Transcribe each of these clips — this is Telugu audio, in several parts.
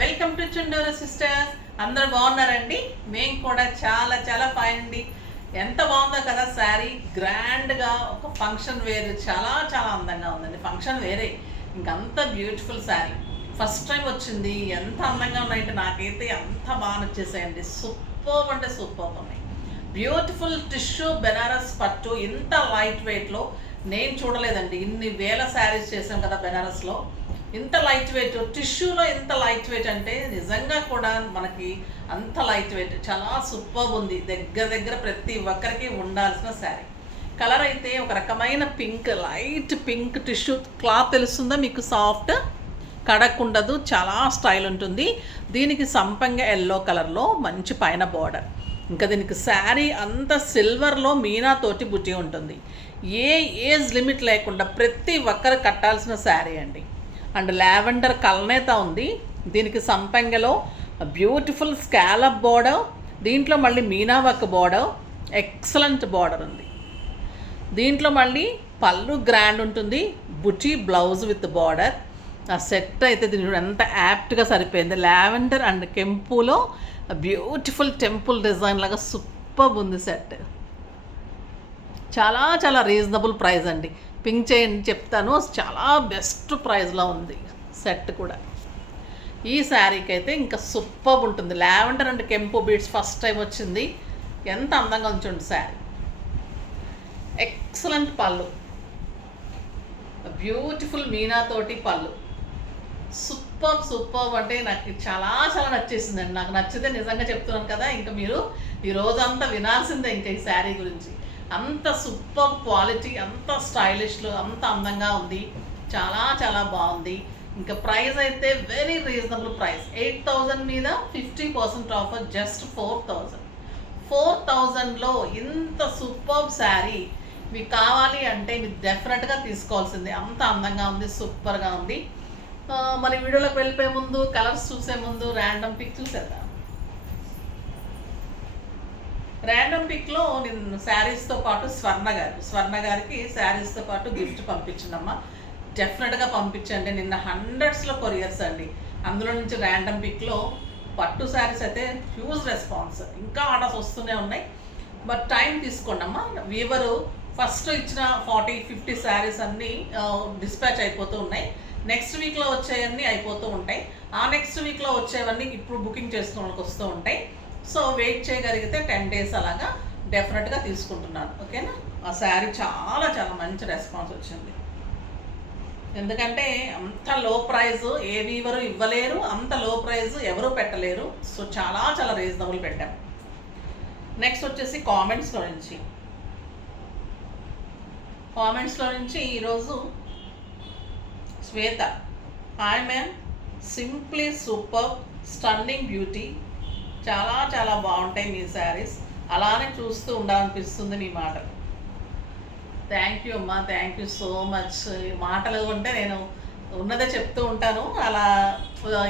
Welcome to Chunduru sisters. అందరూ బాగున్నారండి? మేము కూడా చాలా చాలా ఫైన్ అండి. ఎంత బాగుందో కదా శారీ, గ్రాండ్గా ఒక ఫంక్షన్ వేర్, చాలా చాలా అందంగా ఉందండి. ఫంక్షన్ వేరే, ఇంకంత బ్యూటిఫుల్ శారీ ఫస్ట్ టైం వచ్చింది. ఎంత అందంగా ఉన్నాయంటే నాకైతే అంత బాగా నచ్చేసాయండి. సూపర్ అంటే సూపర్ ఉన్నాయి. బ్యూటిఫుల్ టిష్యూ బెనారస్ పట్టు, ఇంత లైట్ వెయిట్లో నేను చూడలేదండి. ఇన్ని వేల శారీస్ చేసాం కదా బెనారస్లో, ఇంత లైట్ వెయిట్ టిష్యూలో ఇంత లైట్ వెయిట్ అంటే నిజంగా కూడా మనకి అంత లైట్ వెయిట్ చాలా సూపర్ ఉంది. దగ్గర ప్రతి ఒక్కరికి ఉండాల్సిన శారీ. కలర్ అయితే ఒక రకమైన pink, light pink tissue cloth తెలుస్తుందా మీకు? సాఫ్ట్, కడక్ ఉండదు, చాలా స్టైల్ ఉంటుంది. దీనికి సంపంగ ఎల్లో కలర్లో మంచి పైన బార్డర్. ఇంకా దీనికి శారీ అంతా సిల్వర్లో మీనాతోటి బుట్టి ఉంటుంది. ఏ ఏజ్ లిమిట్ లేకుండా ప్రతి ఒక్కరు కట్టాల్సిన శారీ అండి. అండ్ లావెండర్ కల్నేత ఉంది. దీనికి సంపంగలో బ్యూటిఫుల్ స్కాలప్ బార్డర్, దీంట్లో మళ్ళీ meena work border, excellent border ఉంది. దీంట్లో మళ్ళీ పళ్ళు గ్రాండ్ ఉంటుంది, బుటీ బ్లౌజ్ విత్ బార్డర్. ఆ సెట్ అయితే దీని ఎంత యాప్ట్గా సరిపోయింది. లావెండర్ అండ్ కెంపులో బ్యూటిఫుల్ టెంపుల్ డిజైన్ లాగా సూపర్ ఉంది సెట్. చాలా చాలా రీజనబుల్ ప్రైస్ అండి. పింక్ చేయండి చెప్తాను, చాలా బెస్ట్ ప్రైస్లో ఉంది సెట్ కూడా. ఈ శారీకి అయితే ఇంకా సూపర్ ఉంటుంది. లావెండర్ అండ్ కెంపు బీడ్స్ ఫస్ట్ టైం వచ్చింది. ఎంత అందంగా ఉంచుంది శారీ. ఎక్సలెంట్ పళ్ళు, బ్యూటిఫుల్ మీనాతోటి పళ్ళు. సూపర్ అంటే నాకు చాలా చాలా నచ్చేసిందండి. నాకు నచ్చితే నిజంగా చెప్తున్నాను కదా, ఇంకా మీరు ఈ రోజంతా వినాల్సిందే ఇంకా ఈ శారీ గురించి. అంత సూపర్ క్వాలిటీ, అంత స్టైలిష్లో, అంత అందంగా ఉంది. చాలా చాలా బాగుంది. ఇంకా ప్రైస్ అయితే వెరీ రీజనబుల్ ప్రైస్. 8,000 మీద 50% ఆఫర్, జస్ట్ 4,000. 4,000లో ఇంత సూపర్ శారీ మీకు కావాలి అంటే మీరు డెఫినెట్గా తీసుకోవాల్సిందే. అంత అందంగా ఉంది, సూపర్గా ఉంది. మరి వీడియోలోకి వెళ్ళిపోయే ముందు, కలర్స్ చూసే ముందు ర్యాండమ్ పిక్ చూసేద్దాం. ర్యాండమ్ పిక్లో నేను శారీస్తో పాటు స్వర్ణ గారికి శారీస్తో పాటు గిఫ్ట్ పంపించిందమ్మా. డెఫినెట్గా పంపించండి. నిన్న హండ్రెడ్స్లో కొరియర్స్ అండి. అందులో నుంచి ర్యాండమ్ పిక్లో పట్టు శారీస్ అయితే హ్యూజ్ రెస్పాన్స్, ఇంకా ఆర్డర్స్ వస్తూనే ఉన్నాయి. బట్ టైం తీసుకోండి అమ్మా. వీవరు ఫస్ట్ ఇచ్చిన 40-50 శారీస్ అన్నీ డిస్పాచ్ అయిపోతూ ఉన్నాయి. నెక్స్ట్ వీక్లో వచ్చేవన్నీ అయిపోతూ ఉంటాయి. ఆ నెక్స్ట్ వీక్లో వచ్చేవన్నీ ఇప్పుడు బుకింగ్ చేసుకున్న వాళ్ళకి వస్తూ ఉంటాయి. సో వెయిట్ చేయగలిగితే 10 days అలాగా డెఫినెట్గా తీసుకుంటున్నాను, ఓకేనా? ఆ శారీ చాలా చాలా మంచి రెస్పాన్స్ వచ్చింది. ఎందుకంటే అంత లో ప్రైస్ ఏ వీవరు ఇవ్వలేరు, అంత లో ప్రైస్ ఎవరు పెట్టలేరు. సో చాలా చాలా రీజనబుల్ పెట్టాం. నెక్స్ట్ వచ్చేసి కామెంట్స్లో నుంచి ఈరోజు Shweta, hi ma'am, simply super, stunning beauty, చాలా చాలా బాగుంటాయి మీ శారీస్, అలానే చూస్తూ ఉండాలనిపిస్తుంది మీ మాటలు. థ్యాంక్ యూ అమ్మా, థ్యాంక్ యూ సో మచ్. మాటలు అంటే నేను ఉన్నదే చెప్తూ ఉంటాను. అలా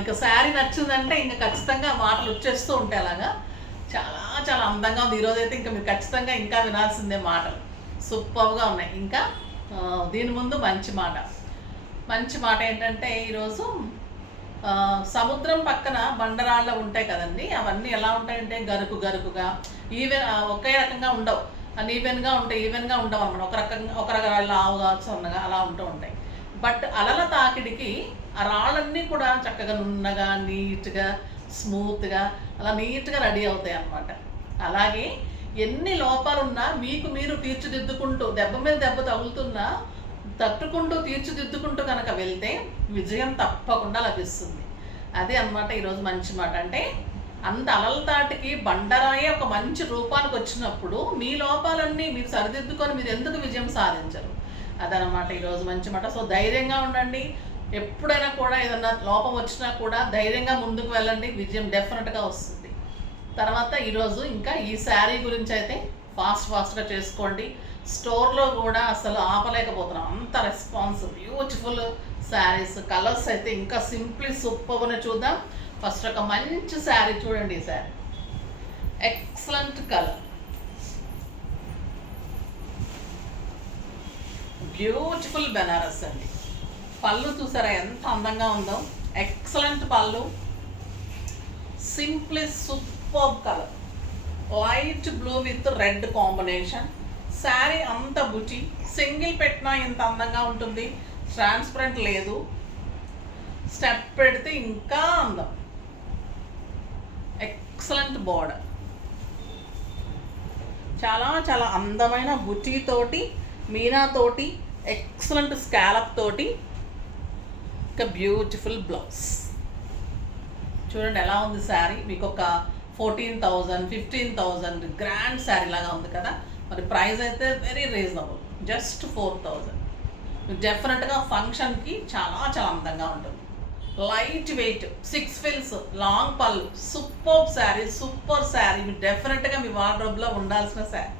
ఇంకా శారీ నచ్చిందంటే ఇంకా ఖచ్చితంగా మాటలు వచ్చేస్తూ ఉంటాయి. అలాగా చాలా చాలా అందంగా ఉంది. ఈరోజైతే ఇంకా మీరు ఖచ్చితంగా ఇంకా వినాల్సిందే మాటలు. సూపర్గా ఉన్నాయి. ఇంకా దీని ముందు మంచి మాట ఏంటంటే, ఈరోజు సముద్రం పక్కన బండరాళ్ళు ఉంటాయి కదండి. అవన్నీ ఎలా ఉంటాయంటే గరుకుగా, ఒకే రకంగా ఉండవు, ఈవెన్గా ఉండవు అన్నమాట. ఒక రకంగా లావుగా సన్నగా అలా ఉంటూ ఉంటాయి. బట్ అలల తాకిడికి ఆ రాళ్ళన్నీ కూడా చక్కగా నున్నగా, నీట్గా, స్మూత్గా, అలా నీట్గా రెడీ అవుతాయి అన్నమాట. అలాగే ఎన్ని లోపాలున్నా మీకు మీరు తీర్చిదిద్దుకుంటూ, దెబ్బ మీద దెబ్బ తగులుతున్నా తట్టుకుంటూ తీర్చిదిద్దుకుంటూ కనుక వెళ్తే విజయం తప్పకుండా లభిస్తుంది. అదే అన్నమాట ఈరోజు మంచి మాట. అంటే అంత అలల తాటికి బండరాయే ఒక మంచి రూపానికి వచ్చినప్పుడు మీ లోపాలన్నీ మీరు సరిదిద్దుకొని మీరు ఎందుకు విజయం సాధించరు? అదనమాట ఈరోజు మంచి మాట. సో ధైర్యంగా ఉండండి. ఎప్పుడైనా కూడా ఏదన్నా లోపం వచ్చినా కూడా ధైర్యంగా ముందుకు వెళ్ళండి, విజయం డెఫినెట్గా వస్తుంది. తర్వాత ఈరోజు ఇంకా ఈ శారీ గురించి అయితే ఫాస్ట్గా చేసుకోండి. స్టోర్లో కూడా అసలు ఆపలేకపోతున్నాం, అంత రెస్పాన్స్. బ్యూటిఫుల్ శారీస్, కలర్స్ అయితే ఇంకా సింప్లీ సూపర్గా చూద్దాం. ఫస్ట్ ఒక మంచి శారీ చూడండి. ఈ saree excellent colour, beautiful Banaras అండి. పళ్ళు చూసారా ఎంత అందంగా ఉందో, ఎక్సలెంట్ పళ్ళు, simply super colour, light blue with red combination. Saree అంత బుటి, సింగిల్ పెట్టినా ఇంత అందంగా ఉంటుంది. ట్రాన్స్పరెంట్ లేదు, స్టెప్ పెడితే ఇంకా అందం. ఎక్సలెంట్ బార్డర్, చాలా చాలా అందమైన బుటీతోటి, మీనాతోటి, ఎక్సలెంట్ స్కాలప్ తోటి, ఒక బ్యూటిఫుల్ బ్లౌజ్. చూడండి ఎలా ఉంది శారీ. మీకు ఒక 14,000 15,000 గ్రాండ్ శారీ లాగా ఉంది కదా. మరి ప్రైస్ అయితే వెరీ రీజనబుల్, జస్ట్ 4,000. మీకు డెఫినెట్గా ఫంక్షన్కి చాలా చాలా అందంగా ఉంటుంది. లైట్ వెయిట్, 6 ఫిల్స్, లాంగ్ పళ్ళు, సూపర్ శారీ, సూపర్ శారీ. మీరు డెఫినెట్గా మీ వార్డ్రోబ్లో ఉండాల్సిన శారీ.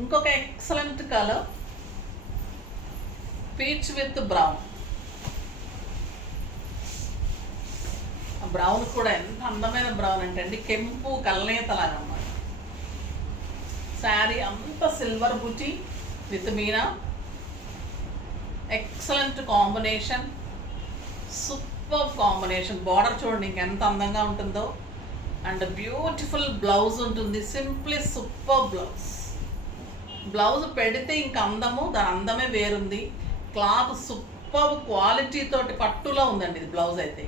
ఇంకొక excellent colour, peach with brown. Brown కూడా ఎంత అందమైన బ్రౌన్ అంటే అండి, కెంపు కల్నేతలాగా అన్నమాట. శారీ అంత silver buti with Meena, excellent combination, super combination. Border చూడండి ఇంకెంత అందంగా ఉంటుందో. అండ్ బ్యూటిఫుల్ బ్లౌజ్ ఉంటుంది, సింప్లీ సూపర్ బ్లౌజ్. బ్లౌజ్ పెడితే ఇంక అందము, దాని అందమే వేరుంది. క్లాత్ సూపర్ క్వాలిటీ తోటి పట్టులో ఉందండి ఇది బ్లౌజ్ అయితే.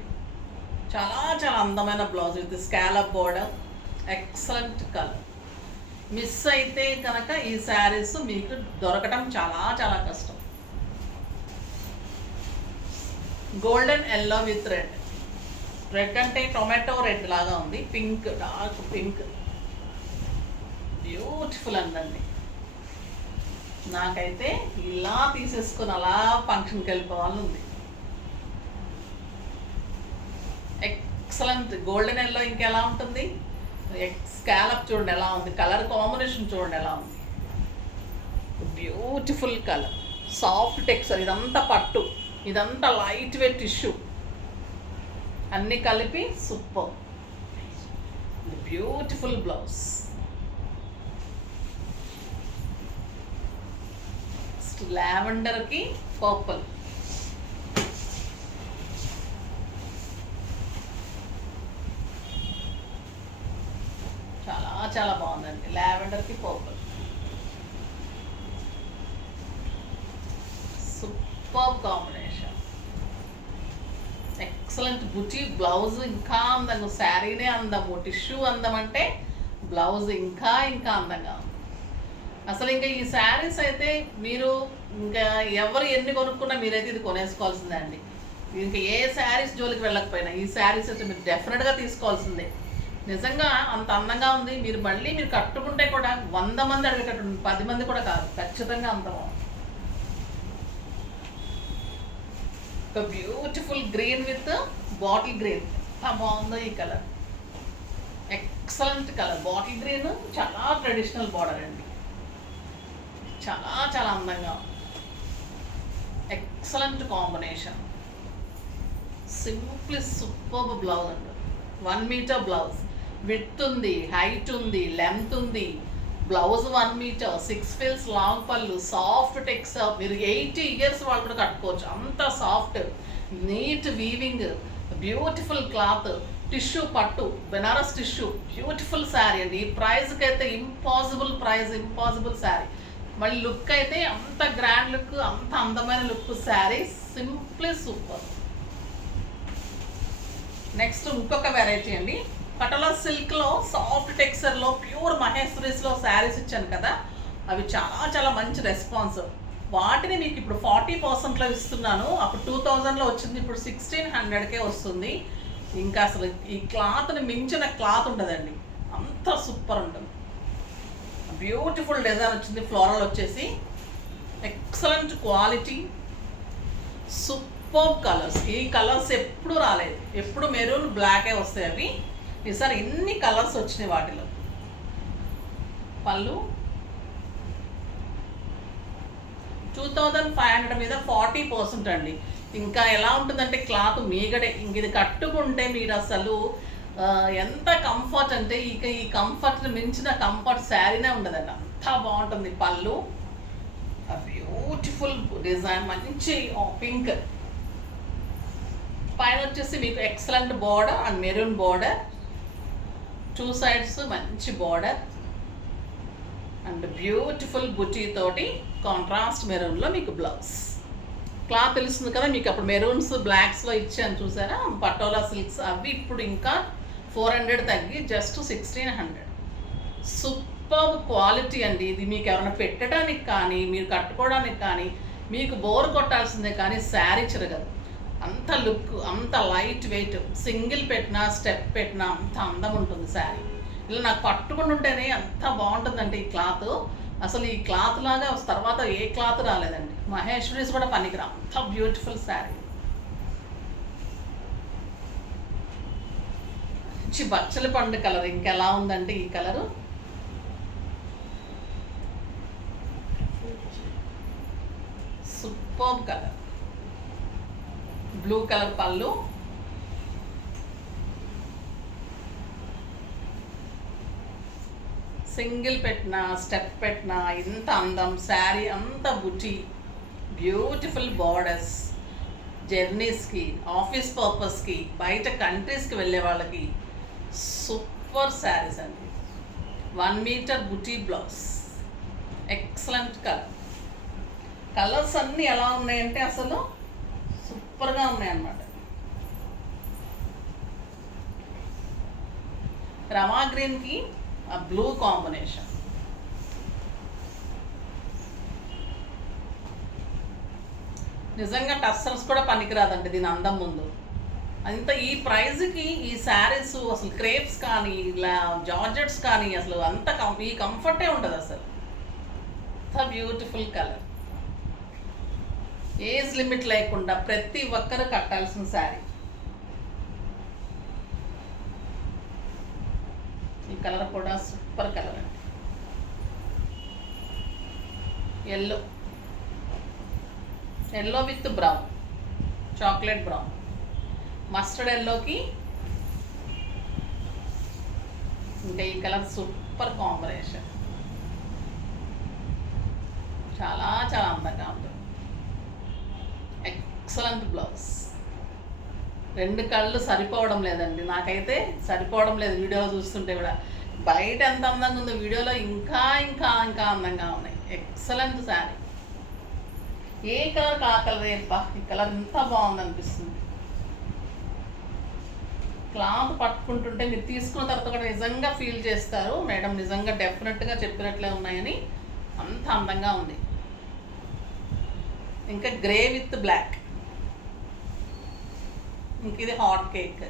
చాలా చాలా అందమైన blouse with scallop border, excellent colour. Miss అయితే కనుక ఈ శారీస్ మీకు దొరకటం చాలా చాలా కష్టం. Golden yellow with red. Red అంటే టొమాటో రెడ్ లాగా ఉంది, పింక్, డార్క్ పింక్, బ్యూటిఫుల్ అందండి. నాకైతే ఇలా తీసేసుకుని అలా ఫంక్షన్కి వెళ్ళిపోవాలని ఉంది. ఎక్సలెంట్ గోల్డెన్ ఎల్లో ఇంకెలా ఉంటుంది. స్కాలప్ చూడండి ఎలా ఉంది, కలర్ కాంబినేషన్ చూడండి ఎలా ఉంది. Beautiful colour, soft texture. ఇదంతా పట్టు, ఇదంతా లైట్ వెయిట్ టిష్యూ, అన్నీ కలిపి సూపర్. Beautiful blouse. లావెండర్కి పర్పుల్, చాలా చాలా బాగుందండి. లావెండర్కి purple, super combination. Excellent beauty blouse, ఇంకా అందంగా. శారీనే అందము, టిష్యూ అందం అంటే బ్లౌజ్ ఇంకా ఇంకా అందంగా ఉంది. అసలు ఇంకా ఈ శారీస్ అయితే మీరు ఇంకా ఎవరు ఎన్ని కొనుక్కున్నా మీరైతే ఇది కొనేసుకోవాల్సిందే అండి. ఇంకా ఏ శారీస్ జోలికి వెళ్ళకపోయినా ఈ శారీస్ అయితే మీరు డెఫినెట్గా తీసుకోవాల్సిందే. నిజంగా అంత అందంగా ఉంది. మీరు మళ్ళీ మీరు కట్టుకుంటే కూడా 100 మంది అడిగేటట్టు, 10 మంది కూడా కాదు, ఖచ్చితంగా అంత బాగుంది. ఒక beautiful green with bottle green, ఎంత బాగుందో ఈ colour. Excellent colour, bottle green, చాలా ట్రెడిషనల్ బార్డర్ అండి, చాలా చాలా అందంగా. Excellent combination, simply super blouse అండి. 1 మీటర్ బ్లౌజ్, విడ్త్ ఉంది, హైట్ ఉంది, లెంత్ ఉంది. బ్లౌజ్ 1 మీటర్, 6 ఫిల్స్, లాంగ్ పళ్ళు, సాఫ్ట్ టెక్స్చర్. మీరు 80 ఇయర్స్ వాళ్ళు కూడా కట్టుకోవచ్చు, అంత soft, neat weaving, beautiful cloth, tissue పట్టు, బెనారస్ టిష్యూ, బ్యూటిఫుల్ శారీ అండి. ఈ ప్రైస్కి అయితే ఇంపాసిబుల్ ప్రైస్, ఇంపాసిబుల్ శారీ. మళ్ళీ లుక్ అయితే అంత గ్రాండ్ లుక్, అంత అందమైన look sari, simply super. Next ఇంకొక వెరైటీ అండి, పటోలా సిల్క్లో సాఫ్ట్ టెక్స్చర్లో ప్యూర్ మహేశ్వరీస్లో శారీస్ ఇచ్చాను కదా, అవి చాలా చాలా మంచి రెస్పాన్స్. వాటిని మీకు ఇప్పుడు 40%లో ఇస్తున్నాను. అప్పుడు 2000లో వచ్చింది, ఇప్పుడు 1600కే వస్తుంది. ఇంకా అసలు ఈ క్లాత్ని మించిన క్లాత్ ఉండదండి, అంత సూపర్ ఉంటుంది. బ్యూటిఫుల్ డిజైన్ వచ్చింది, ఫ్లోరల్ వచ్చేసి, ఎక్సలెంట్ క్వాలిటీ, సూపర్ కలర్స్. ఈ కలర్స్ ఎప్పుడు రాలేదు, ఎప్పుడు మెరూన్ బ్లాకే వస్తాయి అవి. ఈసారి ఇన్ని కలర్స్ వచ్చినాయి వాటిలో. పళ్ళు 2500 మీద 40% అండి. ఇంకా ఎలా ఉంటుందంటే క్లాత్ మీగడే. ఇంక ఇది కట్టుకుంటే మీరు అసలు ఎంత కంఫర్ట్ అంటే ఇక ఈ కంఫర్ట్ని మించిన కంఫర్ట్ శారీనే ఉండదండి, అంత బాగుంటుంది. పళ్ళు బ్యూటిఫుల్ డిజైన్, మంచి పింక్, పైన వచ్చేసి మీకు excellent border and maroon border, 2 sides మంచి బార్డర్ అండ్ బ్యూటిఫుల్ బుటీ తోటి కాంట్రాస్ట్ మెరూన్లో మీకు బ్లౌజ్. క్లాత్ తెలుస్తుంది కదా మీకు, అప్పుడు మెరూన్స్ బ్లాక్స్లో ఇచ్చాను చూసారా పటోలా సిల్క్స్, అవి ఇప్పుడు ఇంకా 400 తగ్గి జస్ట్ 1600. సూపర్ క్వాలిటీ అండి ఇది. మీకు ఎవరైనా పెట్టడానికి కానీ మీరు కట్టుకోవడానికి కానీ మీకు బోర్ కొట్టాల్సిందే కానీ శారీ చిరగదు. అంత లుక్, అంత లైట్ వెయిట్, సింగిల్ పెట్టినా స్టెప్ పెట్టినా అంత అందం ఉంటుంది శారీ. ఇలా నాకు పట్టుకుని ఉంటేనే అంత బాగుంటుందండి ఈ క్లాత్. అసలు ఈ క్లాత్ లాగా తర్వాత ఏ క్లాత్ రాలేదండి. మహేశ్వరీస్ కూడా పనికిరా, అంత బ్యూటిఫుల్ శారీ. మంచి బచ్చల పండు కలర్ ఇంకెలా ఉందంటే ఈ colour super colour. Blue colour పళ్ళు, సింగిల్ పెట్టినా స్టెప్ పెట్టినా ఇంత అందం. శారీ అంత బుటీ, బ్యూటిఫుల్ బార్డర్స్. జర్నీస్కి, ఆఫీస్ పర్పస్కి, బయట కంట్రీస్కి వెళ్ళే వాళ్ళకి సూపర్ శారీస్ అండి. 1 మీటర్ బుటీ బ్లౌజ్, ఎక్సలెంట్ కలర్. కలర్స్ అన్నీ ఎలా ఉన్నాయంటే అసలు సూపర్గా ఉన్నాయన్నమాట. రమా గ్రీన్కి ఆ బ్లూ కాంబినేషన్. నిజంగా టస్సర్స్ కూడా పనికిరాదండి దీని అందం ముందు. అంత ఈ ప్రైజ్కి ఈ శారీస్ అసలు క్రేప్స్ కానీ ఇలా జార్జెట్స్ కానీ అసలు అంత ఈ కంఫర్టే ఉంటుంది అసలు. అంత బ్యూటిఫుల్ కలర్, ఏజ్ లిమిట్ లేకుండా ప్రతి ఒక్కరు కట్టాల్సిన శారీ. ఈ కలర్ కూడా సూపర్ కలర్ అండి. Yellow, yellow with brown, chocolate brown, mustard ఎల్లోకి ఇంకా ఈ కలర్ సూపర్ కాంబినేషన్. చాలా చాలా అందంగా ఉంటుంది. Excellent blouse. 2 కళ్ళు సరిపోవడం లేదండి, నాకైతే సరిపోవడం లేదు వీడియోలో చూస్తుంటే కూడా. బయట ఎంత అందంగా ఉందో వీడియోలో ఇంకా ఇంకా ఇంకా అందంగా ఉన్నాయి. ఎక్సలెంట్ శారీ. ఏ కలర్ ఆ కలర్ ఏంపా, ఈ కలర్ ఎంత బాగుంది అనిపిస్తుంది. క్లాత్ పట్టుకుంటుంటే మీరు తీసుకున్న తర్వాత కూడా నిజంగా ఫీల్ చేస్తారు, మేడం నిజంగా డెఫినెట్గా చెప్పినట్లే ఉన్నాయని. అంత అందంగా ఉంది. ఇంకా గ్రే విత్ బ్లాక్, ఇంక ఇది hot cake.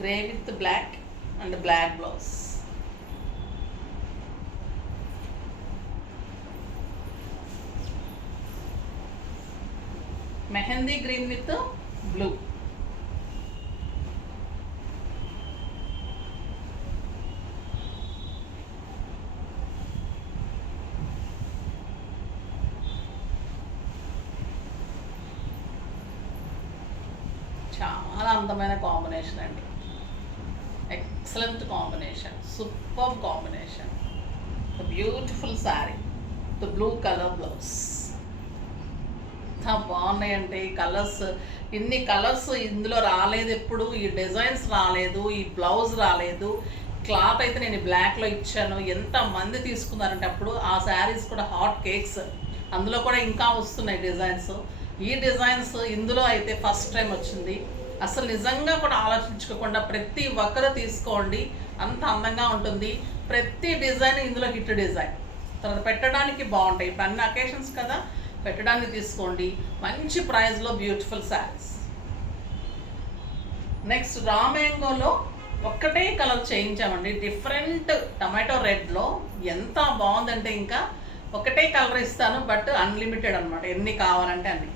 Grey with black and black blouse. Mehndi green with blue. చాలా అందమైన కాంబినేషన్ అండి. Excellent combination, super combination. The beautiful saree, the blue colour blouse. ఎంత బాగున్నాయంటే ఈ కలర్స్. ఇన్ని కలర్స్ ఇందులో రాలేదు ఎప్పుడు, ఈ డిజైన్స్ రాలేదు, ఈ బ్లౌజ్ రాలేదు. క్లాత్ అయితే నేను బ్లాక్లో ఇచ్చాను. ఎంతమంది తీసుకున్నారంటే అప్పుడు ఆ శారీస్ కూడా హాట్ కేక్స్. అందులో కూడా ఇంకా వస్తున్నాయి డిజైన్స్. ఈ డిజైన్స్ ఇందులో అయితే ఫస్ట్ టైం వచ్చింది. అసలు నిజంగా కూడా ఆలోచించుకోకుండా ప్రతి ఒక్కరు తీసుకోండి, అంత అందంగా ఉంటుంది. ప్రతి డిజైన్ ఇందులో హిట్ డిజైన్. తర్వాత పెట్టడానికి బాగుంటాయి. ఇప్పుడు అన్ని అకేషన్స్ కదా, పెట్టడానికి తీసుకోండి. మంచి ప్రైస్లో బ్యూటిఫుల్ శారీస్. నెక్స్ట్ రా మ్యాంగోలో ఒక్కటే కలర్ చేయించామండి, డిఫరెంట్ టమాటో రెడ్లో. ఎంత బాగుందంటే ఇంకా ఒకటే కలర్ ఇస్తాను, బట్ అన్లిమిటెడ్ అనమాట, ఎన్ని కావాలంటే అన్ని.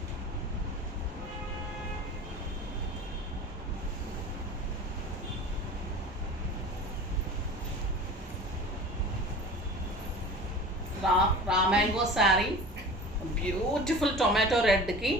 Raw mango sari beautiful tomato రెడ్కి